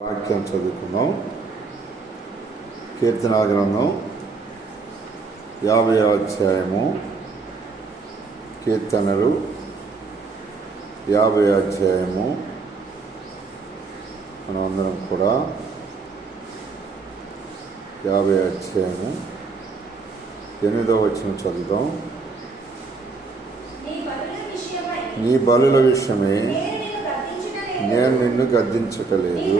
వాక్యం చదువుకుందాం. కీర్తనా గ్రంథం 50వ అధ్యాయము. కీర్తనలు 50వ అధ్యాయము. మనం అందరం కూడా 50వ అధ్యాయము 8వ వచనం చదువుదాం. నీ బలుల విషయమై నేను నిన్ను గద్దించటలేదు.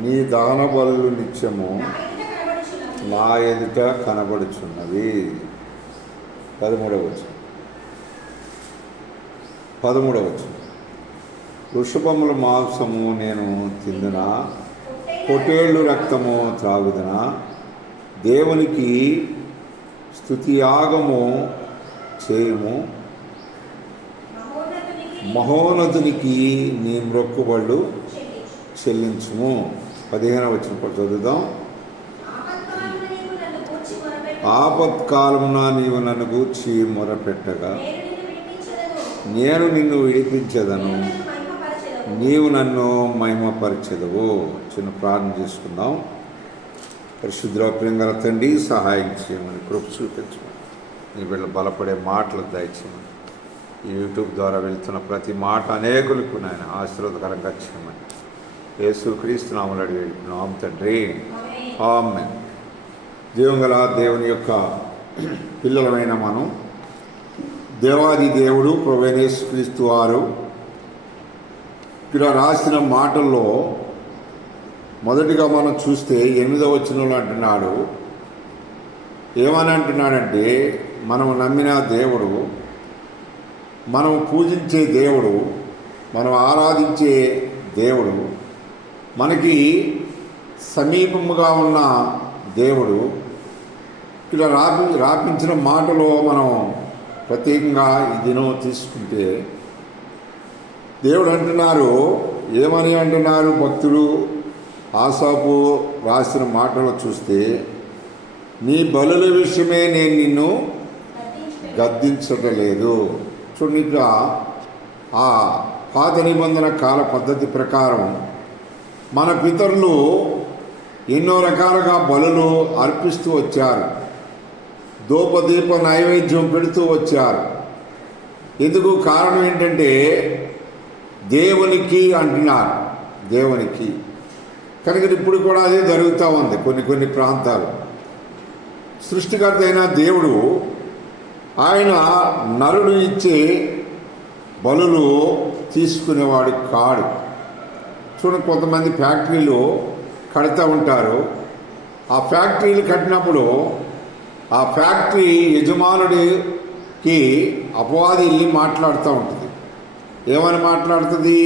నీ దాన బలులు నిత్యము నా ఎదుట కనబడుచున్నవి. 13వ వచనం. వృషభముల మాంసము నేను తిందునా, పొట్టేళ్ళు రక్తము త్రాగుదునా, దేవునికి స్తుతియాగము చేయుము, మహోన్నతునికి నీ మ్రొక్కుబళ్ళు చెల్లించుము. 15వ వచనం చదువుదాం. ఆపత్కాలమున నీవు నన్ను గూర్చి మొరపెట్టగా నేను నిన్ను విడిపించదను, నీవు నన్ను మహిమపరచెదవు. చిన్న ప్రార్థన చేసుకుందాం. పరిశుద్ధ ప్రియంగల తండ్రి, సహాయం చేయమని, కృప చూపించమని, నీ బిడ్డ బలపడే మాటలు దయచేయమని, ఈ యూట్యూబ్ ద్వారా వెళ్తున్న ప్రతి మాట అనేకులకు నాయన ఆశీర్వాదకరంగా చేయమని యేసుక్రీస్తు నామములో అడిగి వేడుకున్నాం తండ్రి, ఆమేన్. జీవంగల దేవుని యొక్క పిల్లలమైన మనం దేవాది దేవుడు ప్రభువైన యేసుక్రీస్తు వారు ఇక్కడ రాసిన మాటల్లో మొదటిగా మనం చూస్తే 8వ వచనంలో అంటున్నాడు. ఏమని అంటున్నాడంటే, మనం నమ్మిన దేవుడు, మనం పూజించే దేవుడు, మనం ఆరాధించే దేవుడు, మనకి సమీపముగా ఉన్న దేవుడు ఇక్కడ రాపించిన మాటలో మనం ప్రత్యేకంగా ఈ దినం తీసుకుంటే దేవుడు అంటున్నారు. ఏమని అంటున్నారు భక్తుడు ఆసాపు రాసిన మాటలో చూస్తే, నీ బలుల విషయమే నేను నిన్ను గద్దించటలేదు. చూడండి, ఇక్కడ ఆ పాత నిబంధన కాల పద్ధతి ప్రకారం మన పితరులు ఎన్నో రకాలుగా బలులు అర్పిస్తూ వచ్చారు, ధూపదీప నైవేద్యం పెడుతూ వచ్చారు. ఎందుకు కారణం ఏంటంటే దేవునికి అంటున్నారు, దేవునికి. కనుక ఇప్పుడు కూడా అదే జరుగుతూ ఉంది కొన్ని ప్రాంతాలు. సృష్టికర్త అయిన దేవుడు ఆయన నరుడు ఇచ్చే బలులు తీసుకునేవాడు కాడు. చూడండి, కొంతమంది ఫ్యాక్టరీలు కడుతూ ఉంటారు. ఆ ఫ్యాక్టరీలు కట్టినప్పుడు ఆ ఫ్యాక్టరీ యజమానుడికి అపవాది వెళ్ళి మాట్లాడుతూ ఉంటుంది. ఏమని మాట్లాడుతుంది?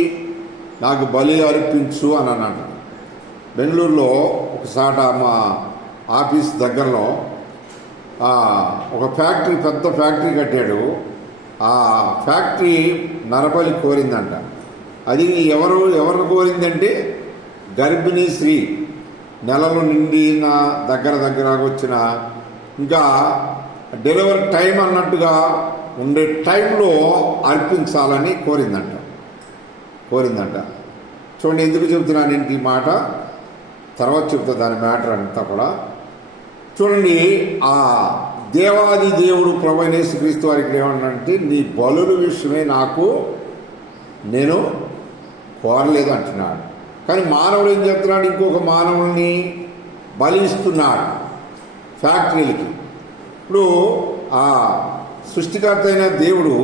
నాకు బలి అర్పించు అని అన్నాడు. బెంగళూరులో ఒకసారి మా ఆఫీస్ దగ్గరలో ఒక ఫ్యాక్టరీ, పెద్ద ఫ్యాక్టరీ కట్టాడు. ఆ ఫ్యాక్టరీ నరబలి కోరిందంట. అది ఎవరు కోరిందంటే గర్భిణీ స్త్రీ, నెలలు నిండిన దగ్గర వచ్చిన, ఇంకా డెలివరీ టైం అన్నట్టుగా ఉండే టైంలో అర్పించాలని కోరిందంట. చూడండి, ఎందుకు చెబుతున్నాను ఏంటి మాట, తర్వాత చెప్తా దాని మ్యాటర్ అంతా కూడా. చూడండి, ఆ దేవాది దేవుడు ప్రభువైన యేసుక్రీస్తు వారికి ఏమన్నాడంటే, నీ బలుల విషయమే నేను కోరలేదు అంటున్నాడు. కానీ మానవుడు ఏం చెప్తున్నాడు? ఇంకొక మానవుల్ని బలిస్తున్నాడు ఫ్యాక్టరీలకి. ఇప్పుడు ఆ సృష్టికర్త అయిన దేవుడు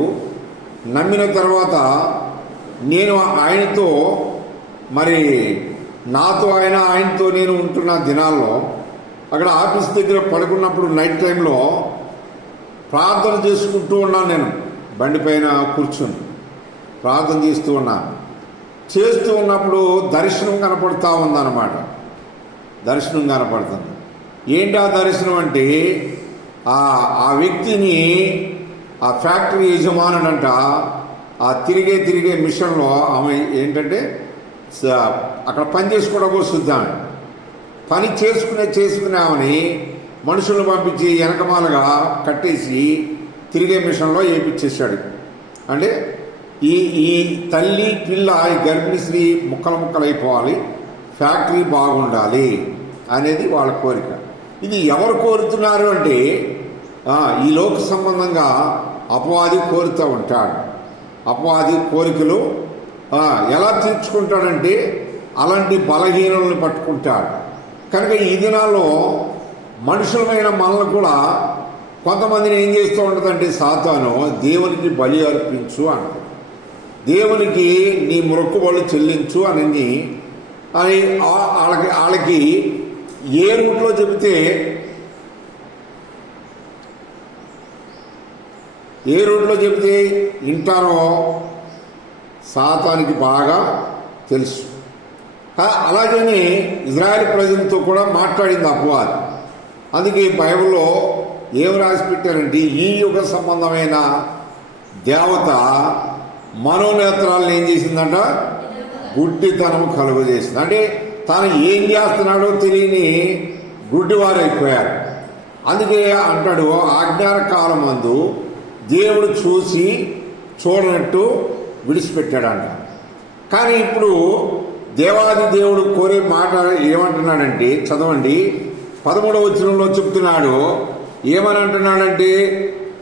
నమ్మిన తర్వాత నేను ఆయనతో, మరి నాతో ఆయనతో నేను ఉంటున్న దినాల్లో అక్కడ ఆఫీస్ దగ్గర పడుకున్నప్పుడు నైట్ టైంలో ప్రార్థన చేసుకుంటూ ఉన్నాను. నేను బండిపైన కూర్చుని ప్రార్థన చేస్తూ ఉన్నప్పుడు దర్శనం కనపడుతూ ఉందన్నమాట. దర్శనం కనపడుతుంది. ఏంటి ఆ దర్శనం అంటే, ఆ వ్యక్తిని ఆ ఫ్యాక్టరీ యజమానుడంట ఆ తిరిగే మిషన్లో ఆమె ఏంటంటే అక్కడ పని చేసుకోవడం వస్తుందామె. పని చేసుకునే ఆమెని మనుషులను పంపించి వెనకమాలగా కట్టేసి తిరిగే మిషన్లో వేయించేశాడు. అంటే ఈ ఈ తల్లి పిల్ల ఈ గర్భిణీ స్త్రీ ముక్కలు ముక్కలైపోవాలి, ఫ్యాక్టరీ బాగుండాలి అనేది వాళ్ళ కోరిక. ఇది ఎవరు కోరుతున్నారు అంటే ఈ లోక సంబంధంగా అపవాది కోరుతూ ఉంటాడు. అపవాది కోరికలు ఎలా తీర్చుకుంటాడంటే అలాంటి బలహీనులను పట్టుకుంటాడు. కనుక ఈ దినాల్లో మనుషులమైన మనల్ని కూడా కొంతమందిని ఏం చేస్తూ ఉంటుందంటే సాతాను దేవునికి బలి అర్పించు అంటాడు. దేవునికి నీ మొక్కుబడులు చెల్లించు అని వాళ్ళకి ఏ రూట్లో చెబితే వింటారో సాతానికి బాగా తెలుసు. అలాగని ఇజ్రాయెల్ ప్రజలతో కూడా మాట్లాడింది అపవాది. అందుకే బైబిల్లో ఏం రాసి పెట్టారంటే ఈ యుగ సంబంధమైన దేవత మనోనేత్రాలను ఏం చేసిందంట, గుడ్డితనం కలుగజేసింది. అంటే తాను ఏం చేస్తున్నాడో తెలియని గుడ్డివారైపోయారు. అందుకే అంటాడు ఆజ్ఞాన కాలం మందు దేవుడు చూసి చూడనట్టు విడిచిపెట్టాడంట. కానీ ఇప్పుడు దేవాది దేవుడు కోరే మాట ఏమంటున్నాడంటే చదవండి, 13వ వచనంలో చెప్తున్నాడు. ఏమని అంటున్నాడంటే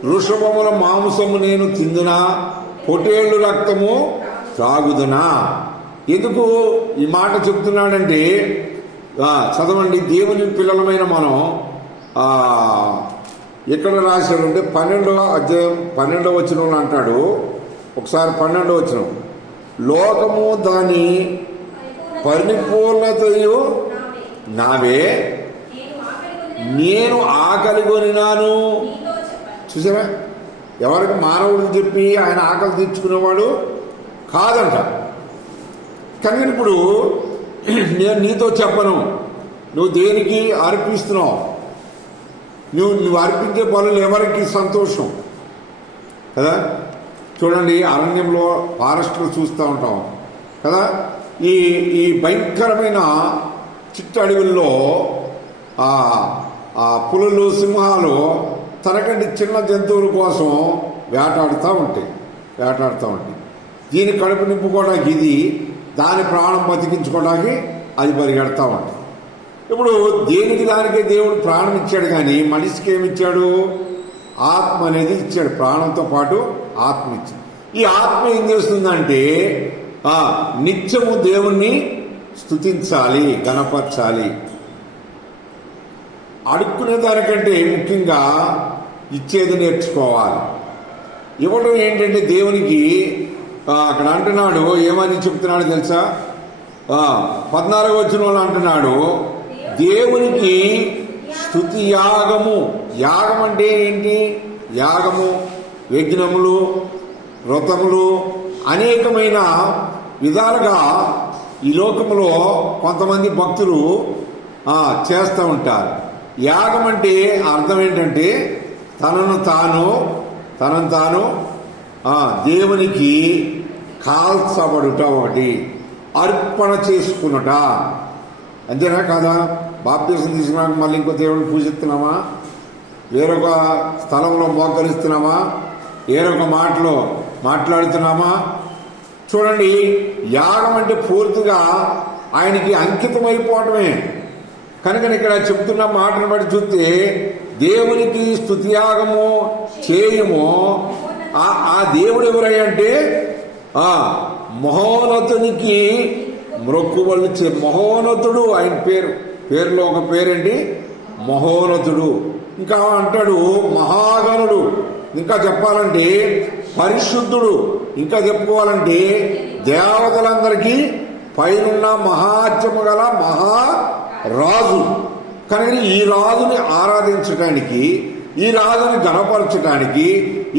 వృషభముల మాంసము నేను తిందునా, పొటేళ్లు రక్తము త్రాగుదునా. ఎందుకు ఈ మాట చెప్తున్నాడంటే చదవండి, దేవుని పిల్లలమైన మనం ఎక్కడ రాశాడంటే 12వ అధ్యాయం 12వ వచనంలో అంటాడు. ఒకసారి 12వ వచనం, లోకము దాని పరిపూర్ణతయు నావే, నేను ఆకలి కొనినాను. చూసారా, ఎవరికి మానవుడికి చెప్పి ఆయన ఆకలి తీర్చుకునేవాడు కాదంట. కానీ ఇప్పుడు నేను నీతో చెప్పను, నువ్వు దేనికి అర్పిస్తున్నావు, నువ్వు అర్పించే పనులు ఎవరికి సంతోషం కదా. చూడండి, అరణ్యంలో ఫారెస్ట్లో చూస్తూ ఉంటాం కదా, ఈ భయంకరమైన చిట్ట అడవుల్లో పులులు సింహాలు తనకంటే చిన్న జంతువుల కోసం వేటాడుతూ ఉంటాయి. దీని కడుపు నింపుకోవడానికి ఇది, దాని ప్రాణం బతికించుకోవడానికి అది పరిగెడతా ఉంటాయి. ఇప్పుడు దేనికి దానికే దేవుడు ప్రాణం ఇచ్చాడు, కానీ మనిషికి ఏమిచ్చాడు, ఆత్మ అనేది ఇచ్చాడు. ప్రాణంతో పాటు ఆత్మ ఇచ్చాడు. ఈ ఆత్మ ఏం చేస్తుందంటే నిత్యము దేవుణ్ణి స్తుతించాలి, గణపరచాలి. అడుక్కునే దానికంటే ముఖ్యంగా ఇచ్చేది నేర్చుకోవాలి. ఇవ్వడం ఏంటంటే దేవునికి అక్కడ అంటున్నాడు, ఏమని చెప్తున్నాడు తెలుసా, 14వ వచనంలో అంటున్నాడు, దేవునికి స్తుతి యాగము. యాగం అంటే ఏంటి? యాగము, యజ్ఞములు, వ్రతములు, అనేకమైన విధాలుగా ఈ లోకంలో కొంతమంది భక్తులు చేస్తూ ఉంటారు. యాగం అంటే అర్థం ఏంటంటే తనను తాను దేవునికి కాల్చబడుట, ఒకటి అర్పణ చేసుకున్నట. అంతేనా కాదా? బాప్తిసం తీసుకున్నాక మళ్ళీ ఇంకో దేవుడిని పూజిస్తున్నామా, వేరొక స్థలంలో మోకరిస్తున్నామా, వేరొక మాటలో మాట్లాడుతున్నామా? చూడండి, యాగం అంటే పూర్తిగా ఆయనకి అంకితమైపోవటమే. కనుక ఇక్కడ చెప్తున్న మాటను బట్టి చూస్తే దేవునికి స్తుతియాగము చేయము. ఆ దేవుడు ఎవరంటే మహోన్నతునికి మ్రొక్కుబళ్ళు మహోన్నతుడు. ఆయన పేరులో ఒక పేరేంటి, మహోన్నతుడు. ఇంకా అంటాడు మహాగణుడు, ఇంకా చెప్పాలంటే పరిశుద్ధుడు, ఇంకా చెప్పుకోవాలంటే దేవతలందరికీ పైనున్న మహాత్యము గల మహారాజు. కనుక ఈ రాజుని ఆరాధించడానికి, ఈ రాజుని గణపరచడానికి,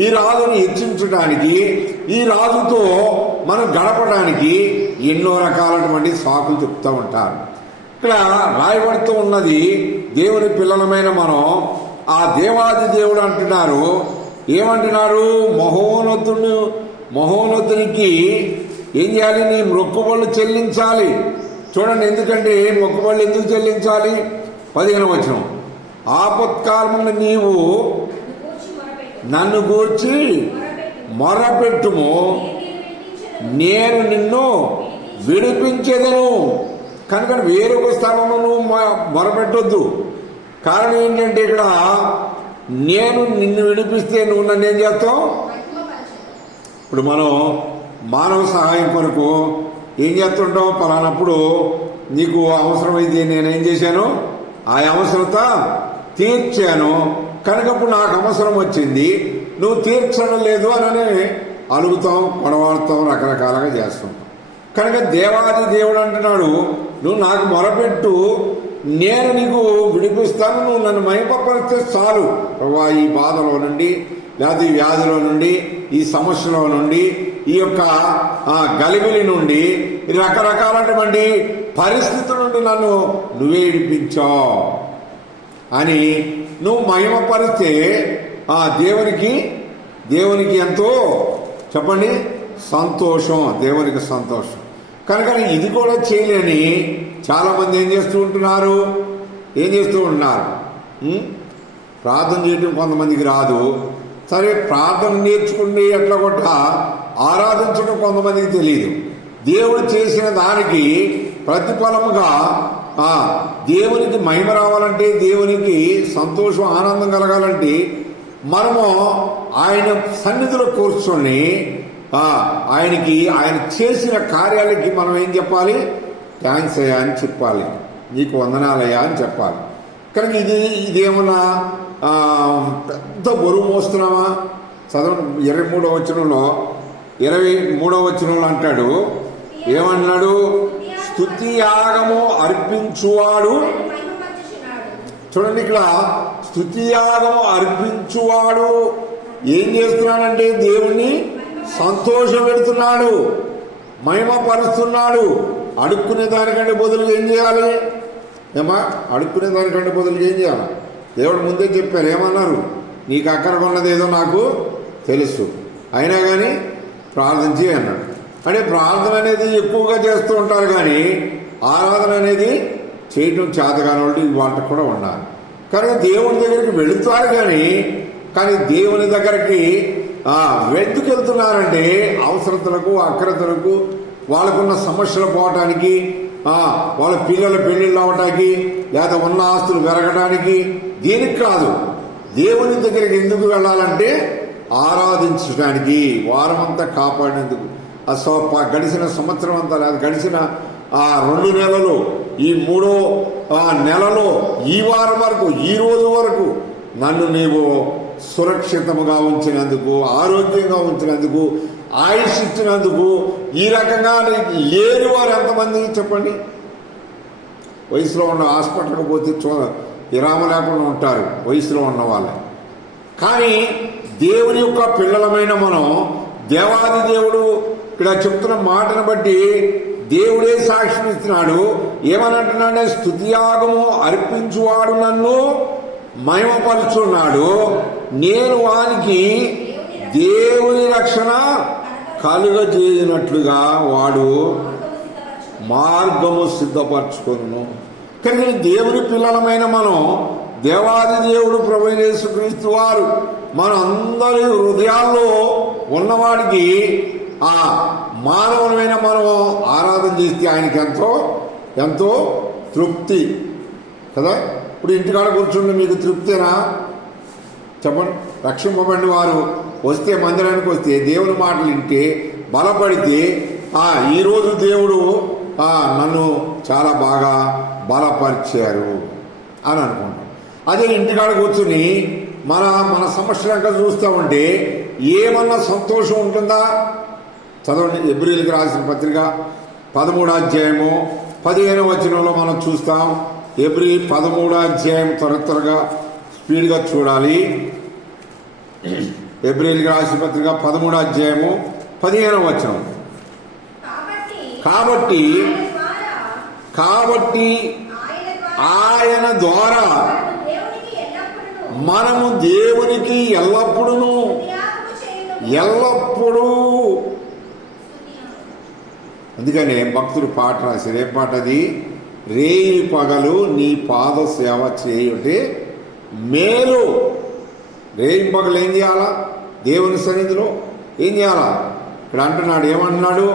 ఈ రాజుని హెచ్చించడానికి, ఈ రాజుతో మనం గడపడానికి ఎన్నో రకాలైనటువంటి సాకులు చెప్తూ ఉంటారు. ఇక్కడ రాయబడుతూ ఉన్నది దేవుని పిల్లలమైన మనం ఆ దేవాది దేవుడు అంటున్నారు. ఏమంటున్నారు? మహోన్నతునికి ఏం చేయాలి? నీ మొక్కుబళ్ళు చెల్లించాలి. చూడండి, ఎందుకంటే మొక్కుబళ్ళు ఎందుకు చెల్లించాలి? 15వ వచనం, ఆపత్కాలమున నీవు నన్ను గూర్చి మొరపెట్టుము, నేను నిన్ను విడిపించెదను. కనుక వేరొక స్థలంలో నువ్వు మొరపెట్టొద్దు. కారణం ఏంటంటే ఇక్కడ నేను నిన్ను విడిపిస్తే నువ్వు నన్ను ఏం చేస్తావు? ఇప్పుడు మనం మానవ సహాయం కొరకు ఏం చేస్తుంటాం? పలానప్పుడు నీకు అవసరమైతే నేనేం చేశాను? ఆ అవసరత తీర్చాను. కనుక ఇప్పుడు నాకు అవసరం వచ్చింది, నువ్వు తీర్చడం లేదు అని అలుగుతాం, గొడవాడతాం, రకరకాలుగా చేస్తాం. కనుక దేవాది దేవుడు అంటున్నాడు, నువ్వు నాకు మొరపెట్టు, నేను నీకు విడిపిస్తాను, నువ్వు నన్ను మహిమపరిస్తే చాలు. ప్రభా, ఈ బాధలో నుండి, లేదా ఈ వ్యాధిలో నుండి, ఈ సమస్యలో నుండి, ఈ యొక్క గలిబిలి నుండి, రకరకాలైనటువంటి పరిస్థితుల నుండి నన్ను నువ్వే విడిపించావు అని నువ్వు మహిమపరిస్తే దేవునికి ఎంతో చెప్పండి సంతోషం, దేవునికి సంతోషం. కనుక ఇది కూడా చేయలేని చాలామంది ఏం చేస్తూ ఉంటున్నారు? ప్రార్థన చేయడం కొంతమందికి రాదు. సరే, ప్రార్థన నేర్చుకుని ఎట్లా కొట్ట ఆరాధించడం కొంతమందికి తెలియదు. దేవుడు చేసిన దానికి ప్రతిఫలముగా దేవునికి మహిమ రావాలంటే, దేవునికి సంతోషం ఆనందం కలగాలంటే మనము ఆయన సన్నిధిలో కూర్చొని ఆయన చేసిన కార్యాలకి మనం ఏం చెప్పాలి? థ్యాంక్స్ అయ్యా అని చెప్పాలి, నీకు వందనాలయ్యా అని చెప్పాలి. కనుక ఇదేమన్నా పెద్ద బరువు మోస్తున్నామా? చదవండి, 23వ వచనంలో అంటాడు, ఏమన్నాడు? స్తుతి యాగము అర్పించువాడు. చూడండి, ఇక్కడ స్తుతి యాగము అర్పించువాడు ఏం చేస్తున్నాడంటే దేవుణ్ణి సంతోషం పెడుతున్నాడు, మహిమపరుస్తున్నాడు. అడుక్కునే దానికంటే బదులుగా ఏం చేయాలి? అడుక్కునే దానికంటే బదులుగా ఏం చేయాలి? దేవుడు ముందే చెప్పారు, ఏమన్నారు? నీకు అక్కర ఉన్నది ఏదో నాకు తెలుసు, అయినా కానీ ప్రార్థించి అన్నాడు. అంటే ప్రార్థన అనేది ఎక్కువగా చేస్తూ ఉంటారు, కానీ ఆరాధన అనేది చేయటం చేతగాని వాళ్ళు వాళ్ళకి కూడా ఉండాలి. కానీ దేవుని దగ్గరికి వెళుతారు, కానీ దేవుని దగ్గరికి ఎందుకు వెళ్తున్నారంటే అవసరతలకు, అక్రతలకు, వాళ్ళకున్న సమస్యలు పోవటానికి, వాళ్ళ పిల్లల పెళ్లిళ్ళు అవ్వటానికి, లేదా ఉన్న ఆస్తులు పెరగడానికి, దీనికి కాదు. దేవుని దగ్గరికి ఎందుకు వెళ్ళాలంటే ఆరాధించడానికి, వారమంతా కాపాడేందుకు. గడిచిన సంవత్సరం అంతా, లేదా గడిచిన 2 నెలలు, ఈ 3వ నెలలో, ఈ వారం వరకు, ఈ రోజు వరకు నన్ను నీవు సురక్షితముగా ఉంచినందుకు, ఆరోగ్యంగా ఉంచినందుకు, ఆయుష్ ఇచ్చినందుకు. ఈ రకంగా లేని వారు ఎంతమంది చెప్పండి? వయసులో ఉన్న హాస్పిటల్కి పోతే విరామ లేకుండా ఉంటారు వయసులో ఉన్న వాళ్ళు. కానీ దేవుని యొక్క పిల్లలమైన మనం, దేవాది దేవుడు ఇక్కడ చెప్తున్న మాటను బట్టి దేవుడే సాక్ష్యం ఇస్తున్నాడు. ఏమనంటున్నాడే? స్తుతియాగము అర్పించువాడు నన్ను మహిమపరుచున్నాడు, నేను వానికి దేవుని రక్షణ కలుగజేయనట్లుగా వాడు మార్గము సిద్ధపరచుకొను. కానీ దేవుని పిల్లలమైన మనం, దేవాది దేవుడు ప్రభువైన యేసుక్రీస్తు వారు మన అందరి హృదయాల్లో ఉన్నవాడికి మానవులమైన మనం ఆరాధన చేస్తే ఆయనకి ఎంతో తృప్తి కదా. ఇప్పుడు ఇంటికాడ కూర్చుంటే మీకు తృప్తేనా? చెప్పండి. రక్షింపబడిన వారు వస్తే, మందిరానికి వస్తే, దేవుని మాటలు వింటే, బలపడితే, ఈరోజు దేవుడు నన్ను చాలా బాగా బలపరిచారు అని అనుకుంటాం. అదే ఇంటికాడ కూర్చుని మన సమస్యలంతా చూస్తూ ఉంటే ఏమన్నా సంతోషం ఉంటుందా? చదవండి, ఎబ్రీయులకు రాసిన పత్రిక 13వ అధ్యాయము 15వ వచనంలో మనం చూస్తాం. ఎబ్రీ 13వ అధ్యాయం త్వరగా స్పీడ్గా చూడాలి. ఎబ్రీయులకు రాసిన పత్రిక 13వ అధ్యాయము 15వ వచనం. కాబట్టి ఆయన ద్వారా మనము దేవునికి ఎల్లప్పుడూ అందుకనే భక్తుడు పాట రాశారు. ఏ పాట అది? రేయి పగలు నీ పాద సేవ చేయుటే మేలు. రేయి పగలు ఏం చేయాలా? దేవుని సన్నిధిలో ఏం చేయాలా? ఇక్కడ అంటున్నాడు, ఏమంటున్నాడు,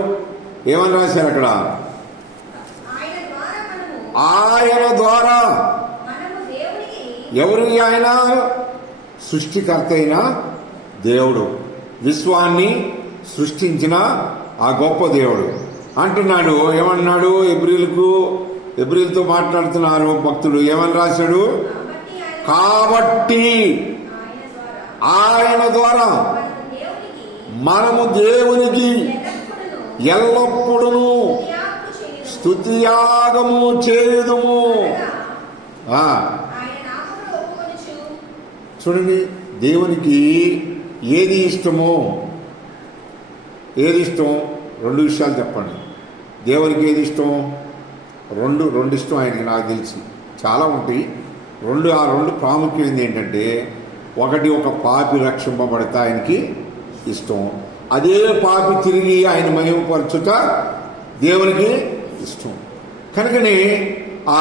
ఏమని రాశారు అక్కడ? ఆయన ద్వారా. ఎవరికి ఆయన? సృష్టికర్త అయిన దేవుడు, విశ్వాన్ని సృష్టించిన ఆ గొప్ప దేవుడు అంటున్నాడు. ఏమన్నాడు? ఎబ్రీలతో మాట్లాడుతున్నారు భక్తుడు. ఏమని రాశాడు? కాబట్టి ఆయన ద్వారా మనము దేవునికి ఎల్లప్పుడూ స్తుతియాగము చేయుదుము. చూడండి, దేవునికి ఏది ఇష్టమో, ఏది ఇష్టం? రెండు విషయాలు చెప్పండి. దేవునికి ఏది ఇష్టం? రెండు ఇష్టం ఆయనకి, నాకు తెలిసి చాలా ఉంటాయి. ఆ రెండు ప్రాముఖ్యమైనది ఏంటంటే, ఒకటి, ఒక పాపి రక్షింపబడితే ఆయనకి ఇష్టం. అదే పాపి తిరిగి ఆయన మహిమపరచుట దేవునికి ఇష్టం. కనుకనే ఆ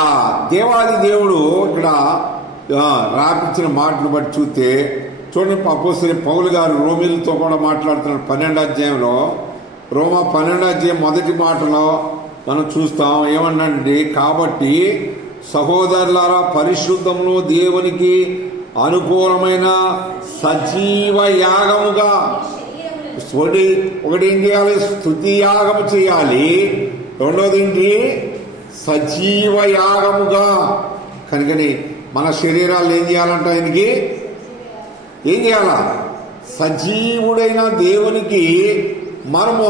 దేవాది దేవుడు ఇక్కడ రాపించిన మాటను బట్టి చూస్తే, చూడండి, అపోస్తలుడైన పౌలు గారు రోమీలతో కూడా మాట్లాడుతున్నాడు 12వ అధ్యాయంలో. రోమా 12వ అధ్యాయం మొదటి మాటలో మనం చూస్తాం. ఏమన్నాడండి? కాబట్టి సహోదరులారా, పరిశుద్ధమును దేవునికి అనుకూలమైన సజీవ యాగముగా, ఒకటి ఏం చేయాలి? స్తుతి యాగము చేయాలి. రెండోది ఏంటి? సజీవ యాగముగా. కనుకని మన శరీరాలు ఏం చేయాలంట? ఆయనకి ఏం చేయాలా? సజీవుడైన దేవునికి మనము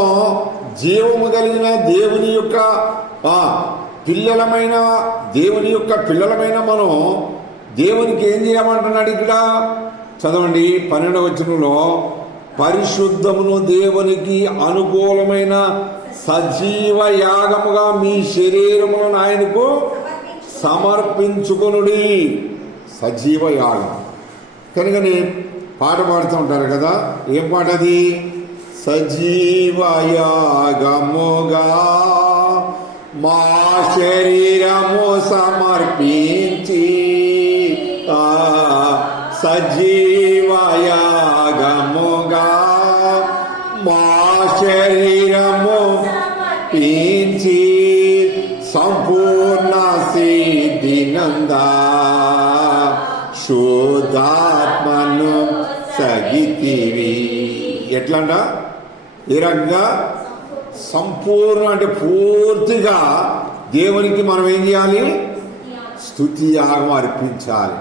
జీవము కలిగిన దేవుని యొక్క పిల్లలమైన మనం దేవునికి ఏం చేయమంటున్నాడు ఇక్కడ? చదవండి 12వ వచనంలో, పరిశుద్ధమును దేవునికి అనుకూలమైన సజీవ యాగముగా మీ శరీరమును ఆయనకు సమర్పించుకొనుడి. సజీవ యాగం. కనుకని పాట పాడుతూ ఉంటారు కదా, ఏం పాట అది? సజీవ యాగముగా మా శరీరము సమర్పించి, సజీవ యాగముగా మా శరీరము పీంచి, సంపూర్ణ సిద్ధినందా శుద్ధాత్మను సగితివి. ఎట్లంట? ఏ రకంగా? సంపూర్ణ అంటే పూర్తిగా దేవునికి మనం ఏం చేయాలి? స్తుతి యాగం అర్పించాలి.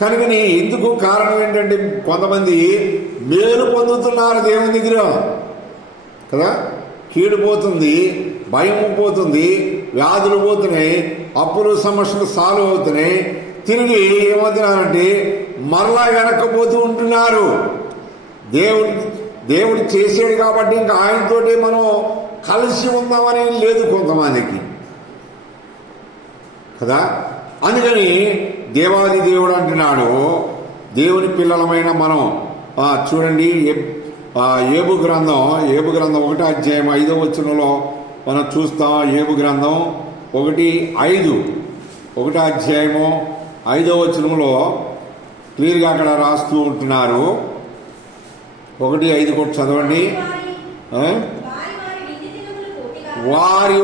కనుకని ఎందుకు కారణం ఏంటంటే, కొంతమంది మేలు పొందుతున్నారు దేవుని దగ్గర కదా, కీడు పోతుంది, భయం పోతుంది, వ్యాధులు పోతున్నాయి, అప్పులు సమస్యలు సాల్వ్ అవుతున్నాయి. తిరిగి ఏమవుతున్నారంటే మరలా వెనక్కపోతూ ఉంటున్నారు. దేవుడు చేసాడు కాబట్టి ఇంకా ఆయనతోటి మనం కలిసి ఉందామని లేదు కొంతమందికి కదా. అందుకని దేవాది దేవుడు అంటున్నాడు, దేవుని పిల్లలమైన మనం చూడండి, ఏబు గ్రంథం 1వ అధ్యాయం 5వ వచనంలో మనం చూస్తాం. ఏబు గ్రంథం 1:5 1వ అధ్యాయము 5వ వచనంలో క్లియర్గా అక్కడ రాస్తూ ఉంటున్నారు. 1:5 కూడా చదవండి.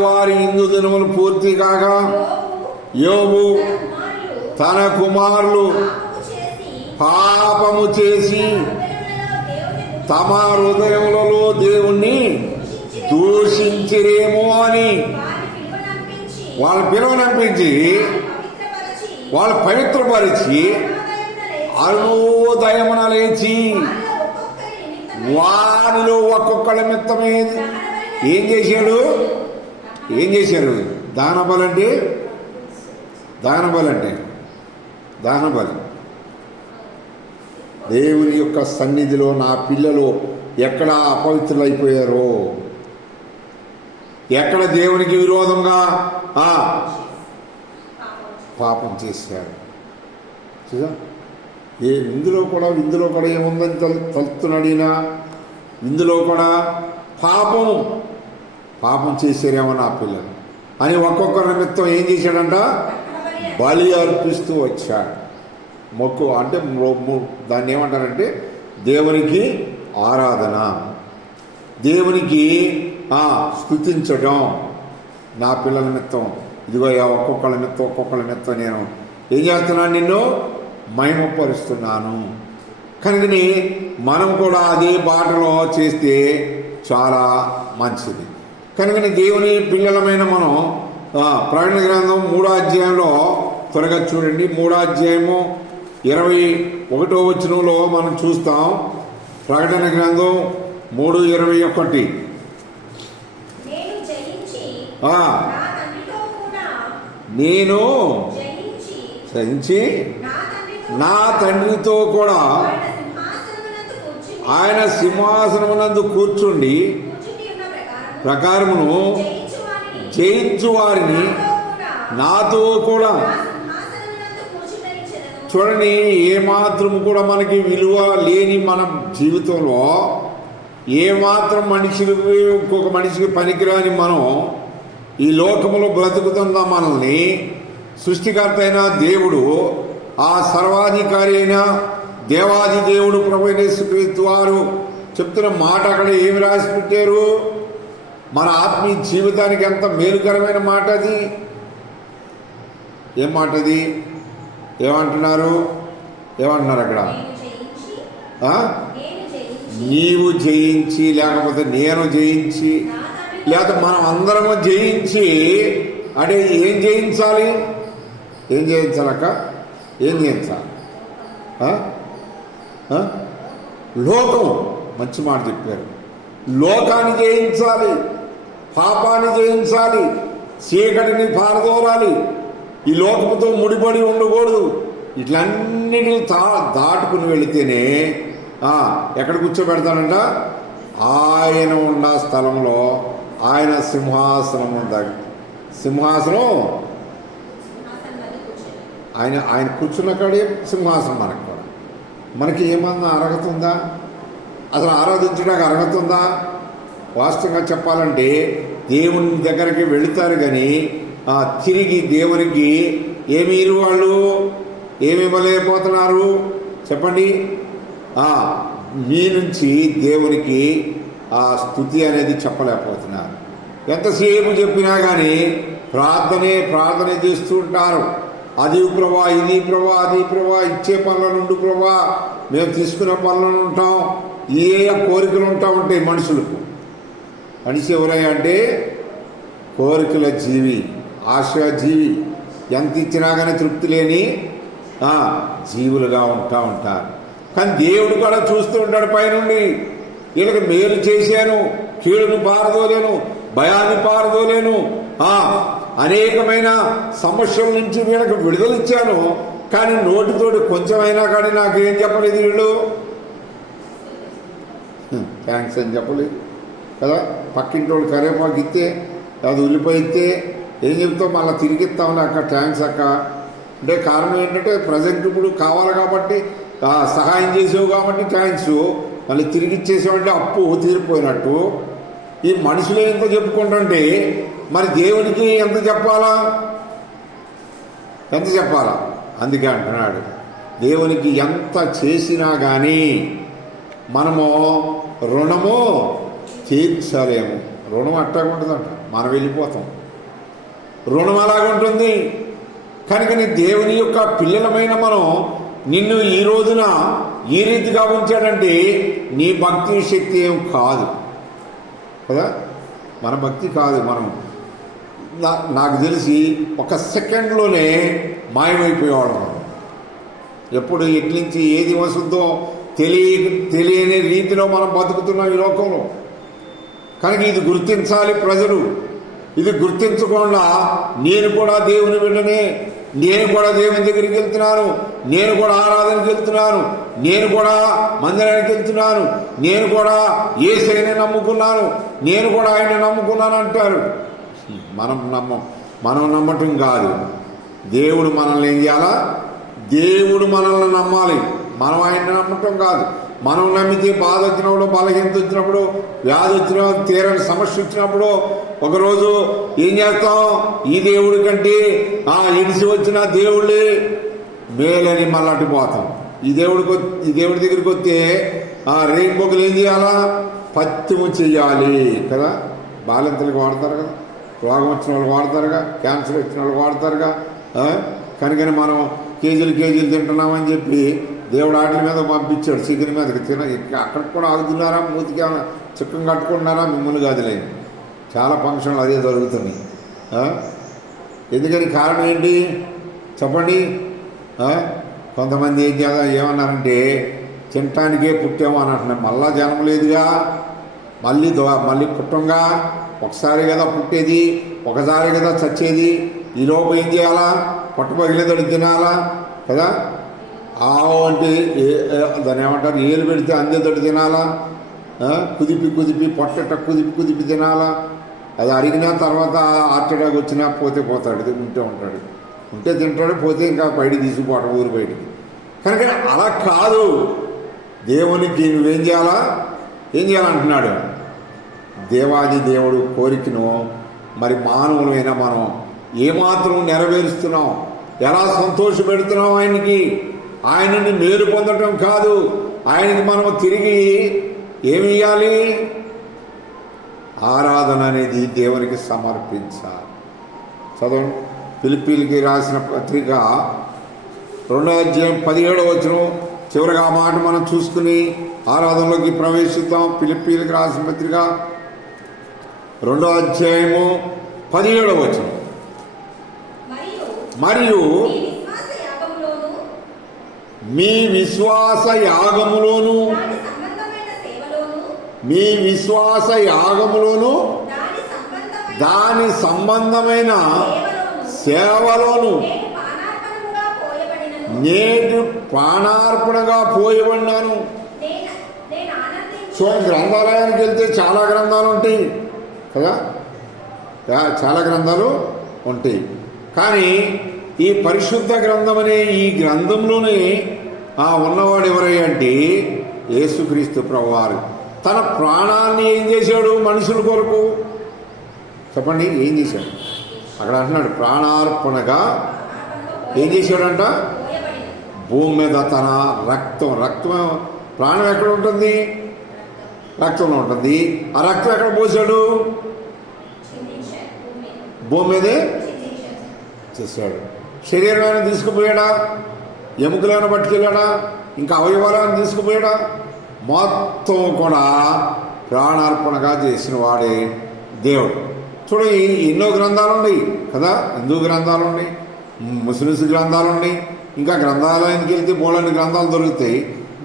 వారి ఇందు దినములు పూర్తి కాగా యోబు తన కుమారులు పాపము చేసి తమ హృదయములలో దేవుణ్ణి దూషించిరేమో అని వాళ్ళ పిలువనంపించి వాళ్ళు పవిత్రపరిచి అరుణోదయమున లేచి వారిలో ఒక్కొక్కళ్ళ నిమిత్తమే ఏం చేశారు? దానబలి. దేవుని యొక్క సన్నిధిలో నా పిల్లలు ఎక్కడ అపవిత్రులైపోయారో, ఎక్కడ దేవునికి విరోధంగా పాపం చేశారు. చూసా, ఇందులో కూడా ఏముందని తలుతున్నాడినా, ఇందులో కూడా పాపం చేశారేమో నా పిల్లలు అని ఒక్కొక్కరి నిమిత్తం ఏం చేశాడంట? బలి అర్పిస్తూ వచ్చాడు. మొక్కు అంటే దాన్ని ఏమంటారంటే దేవునికి ఆరాధన. దేవునికి స్తుతించడం. నా పిల్లల నిమిత్తం ఇదిగో ఒక్కొక్కళ్ళ నిమిత్తం నేను ఏం చేస్తున్నాను, నిన్ను మహిమపరుస్తున్నాను. కనుకని మనం కూడా అదే బాటలో చేస్తే చాలా మంచిది. కనుకని దేవుని పిల్లలమైన మనం ప్రకటన గ్రంథం 3వ అధ్యాయంలో త్వరగా చూడండి. 3వ అధ్యాయము 21వ వచనంలో మనం చూస్తాం. ప్రకటన గ్రంథం 3:21. నేను జయించి నా తండ్రితో కూడా ఆయన సింహాసనమునందు కూర్చుండి ప్రకారమును జయించు వారిని నాతో కూడా. చూడండి, ఏమాత్రం కూడా మనకి విలువ లేని మన జీవితంలో ఏమాత్రం మనిషికి ఇంకొక మనిషికి పనికిరాని మనం ఈ లోకములో బ్రతుకుతున్న మనల్ని సృష్టికర్త అయిన దేవుడు, ఆ సర్వాధికారి అయిన దేవాది దేవుడు ప్రభువైన యేసుక్రీస్తు వారు చెప్తున్న మాట అక్కడ ఏమి రాసి పెట్టారు? మన ఆత్మీయ జీవితానికి ఎంత మేలుకరమైన మాట అది. ఏం మాట అది? ఏమంటున్నారు అక్కడ? నీవు జయించి, లేకపోతే నేను జయించి, లేకపోతే మనం అందరము జయించి. అంటే ఏం జయించాలి? ఏం జయించాలక్క? ఏం జయించాలి? లోకం. మంచి మాట చెప్పారు. లోకాన్ని జయించాలి, పాపాన్ని జయించాలి, చీకటిని పారదోలాలి, ఈ లోకముతో ముడిపడి ఉండకూడదు. ఇట్లన్నిటిని దాటుకుని వెళితేనే ఎక్కడ కూర్చోబెడతానంట? ఆయన ఉన్న స్థలంలో ఆయన సింహాసనం ఆయన కూర్చున్న కాడే సింహాసనం. మనకు కూడా మనకి ఏమన్నా అర్హత ఉందా? అసలు ఆరాధించడానికి అర్హత ఉందా? వాస్తవంగా చెప్పాలంటే దేవుని దగ్గరికి వెళుతారు కానీ తిరిగి దేవునికి ఏమీరు వాళ్ళు ఏమి ఇవ్వలేకపోతున్నారు చెప్పండి. మీ నుంచి దేవునికి ఆ స్తుతి అనేది చెప్పలేకపోతున్నారు. ఎంతసేపు చెప్పినా కానీ ప్రార్థనే చేస్తూ ఉంటారు. అది ప్రభా, ఇది ప్రభా, అది ప్రభా, ఇచ్చే పనుల నుండి ప్రభా, మేము తీసుకునే పనులను ఉంటాం. ఏ కోరికలు ఉంటాయి మనుషులకు. మనిషి ఎవరయ్యా అంటే కోరికల జీవి, ఆశా జీవి. ఎంత ఇచ్చినా కానీ తృప్తి లేని జీవులుగా ఉంటారు. కానీ దేవుడు కూడా చూస్తూ ఉంటాడు పైనుండి. వీళ్ళకి మేలు చేశాను, కీడును పారదోలేను, భయాన్ని పారదోలేను, అనేకమైన సమస్యల నుంచి వీళ్ళకి విడుదలిచ్చాను. కానీ నోటితోటి కొంచెమైనా కానీ నాకేం చెప్పలేదు వీళ్ళు. థ్యాంక్స్ అని చెప్పలేదు కదా. పక్కింటి వాళ్ళు కరేపాకు ఇస్తే, అది ఉల్లిపాయ ఇస్తే ఏం చెప్తావు? మళ్ళీ తిరిగి ఇస్తామని అక్క, థ్యాంక్స్ అక్క అంటే కారణం ఏంటంటే ప్రజెంట్ ఇప్పుడు కావాలి కాబట్టి, సహాయం చేసావు కాబట్టి థ్యాంక్స్. మళ్ళీ తిరిగి ఇచ్చేసామంటే అప్పు తీరిపోయినట్టు. ఈ మనుషులు ఎంత చెప్పుకుంటుంటే మరి దేవునికి ఎంత చెప్పాలా? అందుకే అంటున్నాడు, దేవునికి ఎంత చేసినా కానీ మనము రుణము తీర్చలేము. రుణం అట్టాగుంటుందంట, మనం వెళ్ళిపోతాం. రుణం అలాగుంటుంది. కనుక దేవుని యొక్క పిల్లలమైన మనం నిన్ను ఈ రోజున ఈ రీతిగా ఉంచాడంటే నీ భక్తి శక్తి ఏం కాదు కదా. మన భక్తి కాదు. మనం నాకు తెలిసి ఒక సెకండ్లోనే మాయమైపోయేవాళ్ళం. ఎప్పుడు ఎట్లించి ఏది వస్తుందో తెలియని రీతిలో మనం బతుకుతున్నాం ఈ లోకంలో. కనుక ఇది గుర్తించాలి ప్రజలు. ఇది గుర్తించకుండా నేను కూడా దేవుని బిడ్డనే, నేను కూడా దేవుని దగ్గరికి వెళ్తున్నాను, నేను కూడా ఆరాధనకి వెళ్తున్నాను, నేను కూడా మందిరానికి వెళ్తున్నాను, నేను కూడా యేసయ్యని నమ్ముకున్నాను, నేను కూడా ఆయన నమ్ముకున్నాను అంటారు. మనం నమ్మటం కాదు. దేవుడు మనల్ని ఏం చేయాలా? దేవుడు మనల్ని నమ్మాలి. మనం ఆయన్ని నమ్మటం కాదు. మనం నమ్మితే బాధ వచ్చినప్పుడు, బలహీనత వచ్చినప్పుడు, వ్యాధి వచ్చినప్పుడు, తీరని సమస్య వచ్చినప్పుడు ఒకరోజు ఏం చేస్తాం? ఈ దేవుడి కంటే ఇడిసి వచ్చిన దేవుళ్ళే మేలని మళ్ళీ అటుపోతాం. ఈ దేవుడి దగ్గరికి వస్తే రెయిన్బోకులు ఏం చేయాలా? పత్యము చెయ్యాలి కదా. బాలింతలకు వాడతారు కదా, రోగం వచ్చిన వాళ్ళు వాడతారుగా, క్యాన్సర్ వచ్చిన వాళ్ళు వాడతారుగా. కనుకని మనం కేజీలు తింటున్నామని చెప్పి దేవుడు ఆటల మీద పంపించాడు, చికెన్ మీదకి అక్కడికి కూడా ఆగుతున్నారా, మూతికి ఏమైనా చిక్కం కట్టుకుంటున్నారా, మిమ్మల్ని కాదులేదు. చాలా ఫంక్షన్లు అదే జరుగుతున్నాయి. ఎందుకని కారణం ఏంటి చెప్పండి. కొంతమంది ఏమన్నారంటే తినటానికే పుట్టాము అని అంటున్నాం. మళ్ళా జన్మ లేదుగా, మళ్ళీ పుట్టంగా. ఒకసారి కదా పుట్టేది, ఒకసారి కదా చచ్చేది. ఈలోపు ఏం చేయాలా, పట్టుపగిలేదడు తినాలా కదా. ఆవు అంటే దాన్ని ఏమంటారు, ఏలు పెడితే అందేదడు తినాలా, కుదిపి పొట్టట కుదిపి తినాలా. అది అడిగిన తర్వాత హార్ట్ అటాక్ వచ్చినా పోతాడు, ఉంటాడు, ఉంటే తింటాడు, పోతే ఇంకా బయటికి తీసుకుపోవడం ఊరు బయటికి. కనుక అలా కాదు. దేవునికి నువ్వేం చేయాలంటున్నాడు. దేవాది దేవుడు కోరికను మరి మానవులైన మనం ఏమాత్రం నెరవేరుస్తున్నాం, ఎలా సంతోషపెడుతున్నాం ఆయనని మేలు పొందటం కాదు, ఆయనకి మనం తిరిగి ఏమి ఇవ్వాలి, ఆరాధన అనేది దేవునికి సమర్పించాలి. చదవండి, ఫిలిప్పీలకి రాసిన పత్రిక 2వ అధ్యాయం 17వ వచనం చివరిగా ఆ మాట మనం చూసుకుని ఆరాధనలోకి ప్రవేశిద్దాం. ఫిలిప్పీలకి రాసిన పత్రిక 2వ అధ్యాయము 17వ వచనం. మరియు మీ విశ్వాస యాగములోను దాని సంబంధమైన సేవలోను నేటి ప్రాణార్పణగా పోయబడినాను. సో గ్రంథాలయానికి వెళ్తే చాలా గ్రంథాలు ఉంటాయి కదా, చాలా గ్రంథాలు ఉంటాయి. కానీ ఈ పరిశుద్ధ గ్రంథం అనే ఈ గ్రంథంలోనే ఉన్నవాడు ఎవరయ్యా అంటే యేసుక్రీస్తు ప్రభువారు. తన ప్రాణాన్ని ఏం చేశాడు మనుషుల కొరకు చెప్పండి, ఏం చేశాడు? అక్కడ అంటున్నాడు ప్రాణార్పణగా ఏం చేశాడంట, భూమి మీద తన రక్తం ప్రాణం ఎక్కడ ఉంటుంది, రక్తంలో ఉంటుంది. ఆ రక్తం ఎక్కడ పోసాడు, భూమి మీదే చేశాడు. శరీరాన్ని తీసుకుపోయాడా, ఎముకలను పట్టుకెళ్ళాడా, ఇంకా అవయవాలను తీసుకుపోయాడా, మొత్తం కూడా ప్రాణార్పణగా చేసిన వాడే దేవుడు. చూడండి, ఎన్నో గ్రంథాలు ఉన్నాయి కదా, హిందూ గ్రంథాలు ఉన్నాయి, ముస్లిమ్స్ గ్రంథాలు ఉన్నాయి, ఇంకా గ్రంథాలయానికి వెళ్తే బోలని గ్రంథాలు దొరుకుతాయి.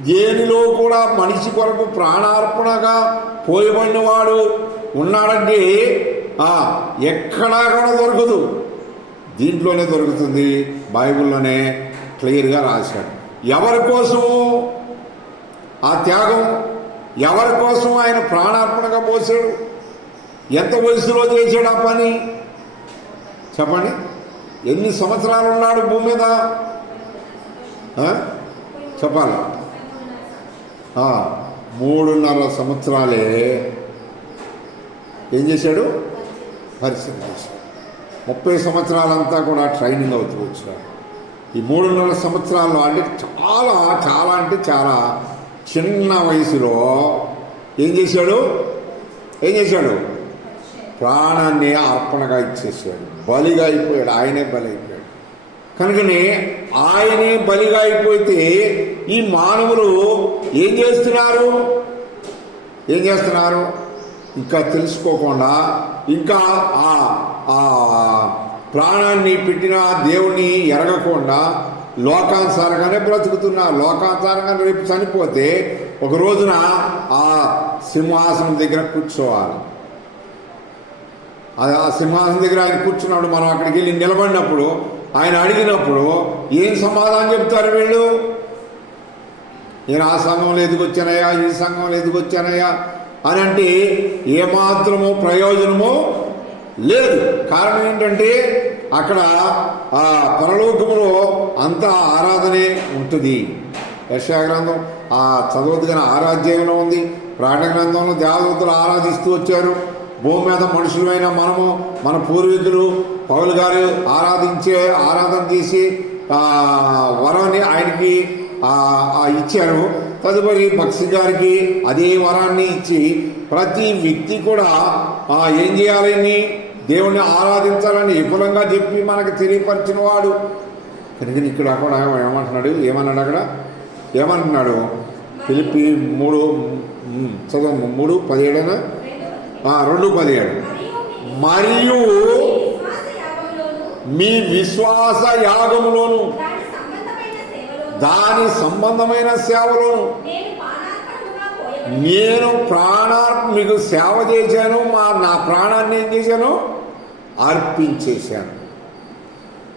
దేనిలో కూడా మనిషి కొరకు ప్రాణార్పణగా పోయబడిన వాడు ఉన్నాడంటే ఎక్కడా కూడా దొరకదు, దీంట్లోనే దొరుకుతుంది. బైబిల్లోనే క్లియర్గా రాశాడు. ఎవరి కోసము ఆ త్యాగం, ఎవరి కోసం ఆయన ప్రాణార్పణగా పోసాడు, ఎంత వయసులో చేశాడు ఆ పని చెప్పండి. ఎన్ని సంవత్సరాలు ఉన్నాడు భూమి మీద చెప్పాలి. 3.5 సంవత్సరాలే ఏం చేశాడు, పరిస్థితి చేశాడు. 30 సంవత్సరాలంతా కూడా ట్రైనింగ్ అవుతూ వచ్చాడు. ఈ 3.5 సంవత్సరాల్లో అంటే చాలా చిన్న వయసులో ఏం చేశాడు, ప్రాణాన్ని అర్పణగా ఇచ్చేసాడు, బలిగా అయిపోయాడు. ఆయనే బలి అయిపోయాడు. కనుకనే ఆయనే బలిగా అయిపోతే ఈ మానవులు ఏం చేస్తున్నారు, ఇంకా తెలుసుకోకుండా, ఇంకా ఆ ప్రాణాన్ని పెట్టిన దేవుణ్ణి ఎరగకుండా లోకానుసారంగానే బ్రతుకుతున్నారు. లోకానుసారంగా రేపు చనిపోతే ఒక రోజున ఆ సింహాసనం దగ్గర కూర్చోవాలి. ఆ సింహాసనం దగ్గర ఆయన కూర్చున్నాడు. మనం అక్కడికి వెళ్ళి నిలబడినప్పుడు ఆయన అడిగినప్పుడు ఏం సమాధానం చెప్తారు వీళ్ళు? నేను ఆ సంఘంలో ఎదుగొచ్చానయ్యా, ఈ సంఘంలో ఎదుగొచ్చానయ్యా అని అంటే ఏమాత్రమో ప్రయోజనమో లేదు. కారణం ఏంటంటే అక్కడ ఆ పరలోకములో అంతా ఆరాధనే ఉంటుంది. యెషయా గ్రంథం చదవద్దుగానే ఆరాధ్యంలో ఉంది. ప్రకటన గ్రంథంలో దేవదూతలు ఆరాధిస్తూ వచ్చారు. భూమి మీద మనుషులైన మనము, మన పూర్వీకులు పౌలు గారు ఆరాధన చేసి వరాన్ని ఆయనకి ఇచ్చారు. తదుపరి భక్సి గారికి అదే వరాన్ని ఇచ్చి ప్రతి వ్యక్తి కూడా ఏం చేయాలని, దేవుణ్ణి ఆరాధించాలని విపులంగా చెప్పి మనకు తెలియపరిచిన వాడు. కనుక ఇక్కడ అక్కడ ఏమంటున్నాడు, ఏమంటున్నాడు ఫిలిప్పీ 3 చదువు 3:17 2:17 మరియు మీ విశ్వాస యాగములోను దాని సంబంధమైన సేవలోను నేను మీకు సేవ చేశాను, నా ప్రాణాన్ని ఏం చేశాను, అర్పించేశాను.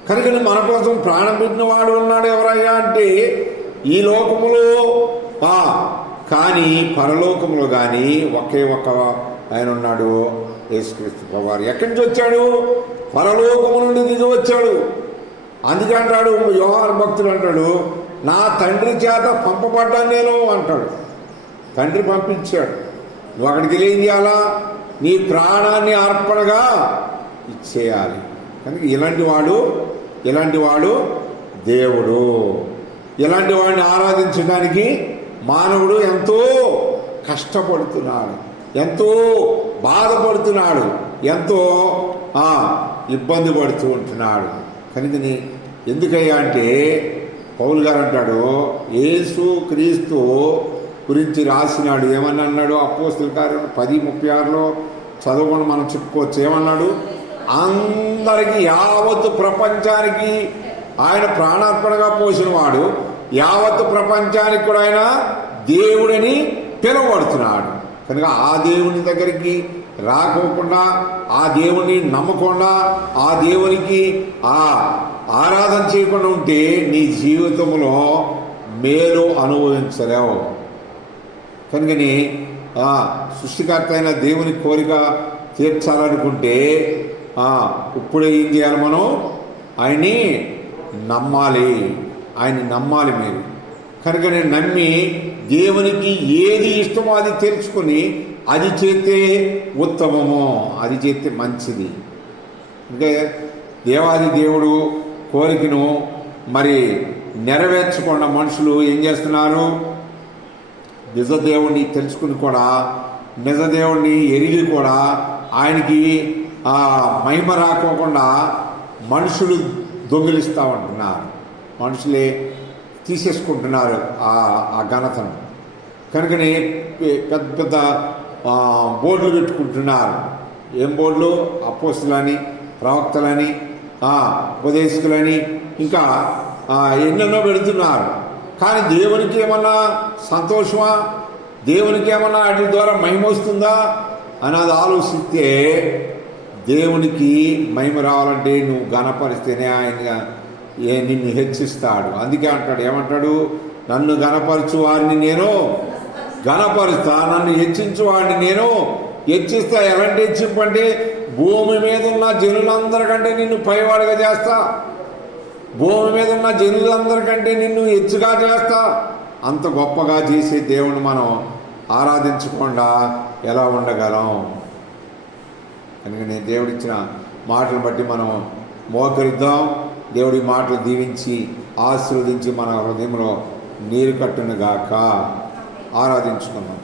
కనుక మన కోసం ప్రాణం పెట్టిన వాడు ఉన్నాడు ఎవరయ్యా అంటే ఈ లోకములో కానీ పరలోకములో కానీ ఒకే ఒక్క ఆయన ఉన్నాడు, యేసుక్రీస్తు ప్రభువారు. ఎక్కడి నుంచి వచ్చాడు? పరలోకము నుండి దిగి వచ్చాడు. అందుకే అంటాడు యోహాను భక్తుడు అంటాడు, నా తండ్రి చేత పంపబడ్డాను నేను అంటాడు. తండ్రి పంపించాడు, నువ్వు అక్కడికి ఏం చేయాలా, నీ ప్రాణాన్ని అర్పణగా ఇచ్చేయాలి. కనుక ఇలాంటి వాడు దేవుడు. ఇలాంటి వాడిని ఆరాధించడానికి మానవుడు ఎంతో కష్టపడుతున్నాడు, ఎంతో బాధపడుతున్నాడు, ఎంతో ఇబ్బంది పడుతూ ఉంటున్నాడు. కనుకని ఎందుకయ్యా అంటే పౌలు గారు అంటాడు, యేసు క్రీస్తు గురించి రాసినాడు. ఏమని అన్నాడు? అపోస్తలుల కార్యం 10:36 చదవకుండా మనం చెప్పుకోవచ్చు. ఏమన్నాడు? అందరికీ యావత్తు ప్రపంచానికి ఆయన ప్రాణార్పణగా పోసిన వాడు, యావత్తు ప్రపంచానికి కూడా ఆయన దేవుడని పిలువబడుతున్నాడు. కనుక ఆ దేవుని దగ్గరికి రాకోకుండా, ఆ దేవుని నమ్మకుండా, ఆ దేవునికి ఆరాధన చేయకుండా ఉంటే నీ జీవితంలో మేలు అనుభవించలేవు. కనుకని సృష్టికర్త అయిన దేవుని కోరిక తీర్చాలనుకుంటే ఇప్పుడే ఏం చేయాలి? మనం ఆయన్ని నమ్మాలి మీరు. కనుక నేను నమ్మి దేవునికి ఏది ఇష్టమో అది తెలుసుకొని అది చేస్తే ఉత్తమమో, అది చేస్తే మంచిది. అంటే దేవాది దేవుడు కోరికను మరి నెరవేర్చకుండా మనుషులు ఏం చేస్తున్నారు? నిజదేవుణ్ణి తెలుసుకుని కూడా, నిజదేవుణ్ణి ఎరిగి కూడా ఆయనకి మహిమ రాకోకుండా మనుషులు దొంగిలిస్తూ ఉంటున్నారు, మనుషులే తీసేసుకుంటున్నారు ఆ ఘనతను. కనుకనే పెద్ద పెద్ద బోర్డులు పెట్టుకుంటున్నారు. ఏం బోర్డులు? అపోస్తులని, ప్రవక్తలని, ఉపదేశకులని, ఇంకా ఎన్నెన్నో పెడుతున్నారు. కానీ దేవునికి ఏమన్నా సంతోషమా? దేవునికి ఏమన్నా వాటి ద్వారా మహిమ వస్తుందా అన్నది ఆలోచిస్తే, దేవునికి మహిమ రావాలంటే నువ్వు ఘనపరిస్తేనే ఆయన నిన్ను హెచ్చిస్తాడు. అందుకే అంటాడు, ఏమంటాడు? నన్ను ఘనపరచు వారిని నేను ఘనపరుస్తా, నన్ను హెచ్చించు వాడిని నేను హెచ్చిస్తా. ఎలాంటి హెచ్చింపు అంటే భూమి మీద ఉన్న జనులందరికంటే నిన్ను పైవాడిగా చేస్తా, భూమి మీద ఉన్న జనులందరికంటే నిన్ను హెచ్చుగా చేస్తా. అంత గొప్పగా చేసే దేవుని మనం ఆరాధించకుండా ఎలా ఉండగలం? కనుక నేను దేవుడిచ్చిన మాటలు బట్టి మనం మోకరిద్దాం. దేవుడి మాటలు దీవించి ఆశీర్వదించి మన హృదయంలో నీరు కట్టునుగాక. ఆరాధించుకుందాం.